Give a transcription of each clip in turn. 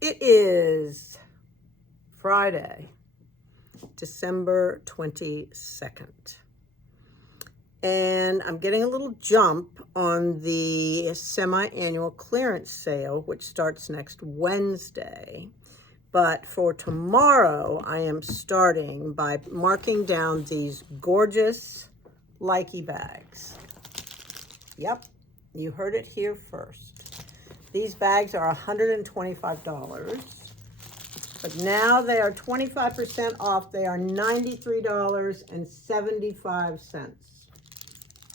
It is Friday, December 22nd. And I'm getting a little jump on the semi-annual clearance sale, which starts next Wednesday. But for tomorrow, I am starting by marking down these gorgeous LYKKE bags. Yep, you heard it here first. These bags are $125, but now they are 25% off. They are $93.75.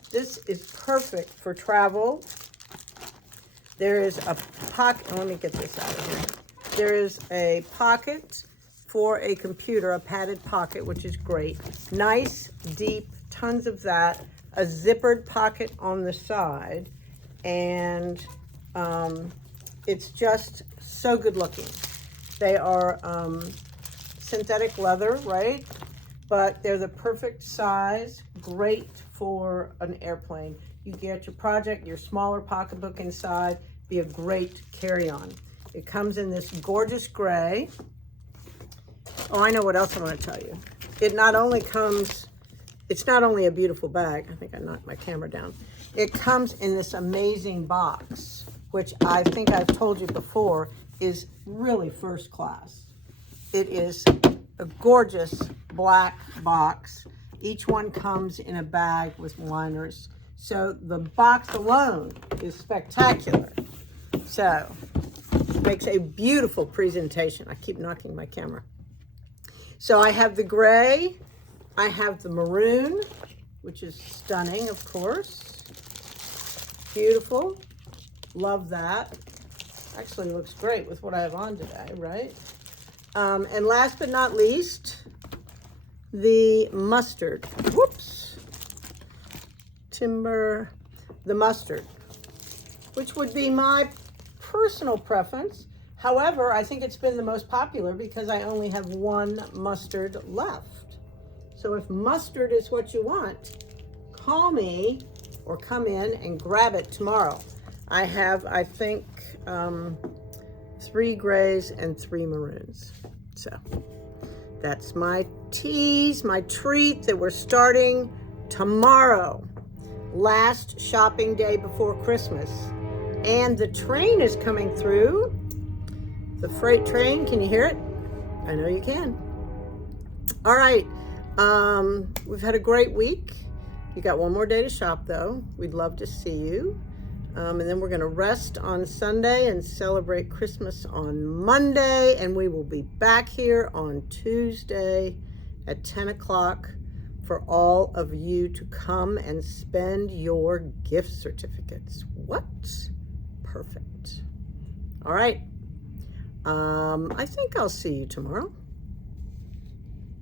This is perfect for travel. There is a pocket, let me get this out of here. There is a pocket for a computer, a padded pocket, which is great. Nice, deep, tons of that. A zippered pocket on the side, and it's just so good looking. They are synthetic leather, right? But they're the perfect size, great for an airplane. You get your project, your smaller pocketbook inside, be a great carry-on. It comes in this gorgeous gray. Oh, I know what else I want to tell you. It not only comes, it's not only a beautiful bag, I think I knocked my camera down. It comes in this amazing box, which I think I've told you before is really first class. It is a gorgeous black box. Each one comes in a bag with liners. So the box alone is spectacular. So it makes a beautiful presentation. I keep knocking my camera. So I have the gray, I have the maroon, which is stunning, of course. Beautiful. Love that. Actually looks great with what I have on today, right? And last but not least, the mustard. Whoops. The mustard, which would be my personal preference. However, I think it's been the most popular because I only have one mustard left. So if mustard is what you want, call me or come in and grab it tomorrow. I have, I think, 3 grays and 3 maroons. So that's my tease, my treat that we're starting tomorrow. Last shopping day before Christmas. And the train is coming through. The freight train, can you hear it? I know you can. All right, we've had a great week. You got one more day to shop though. We'd love to see you. And then we're gonna rest on Sunday and celebrate Christmas on Monday. And we will be back here on Tuesday at 10 o'clock for all of you to come and spend your gift certificates. What? Perfect. All right. I think I'll see you tomorrow.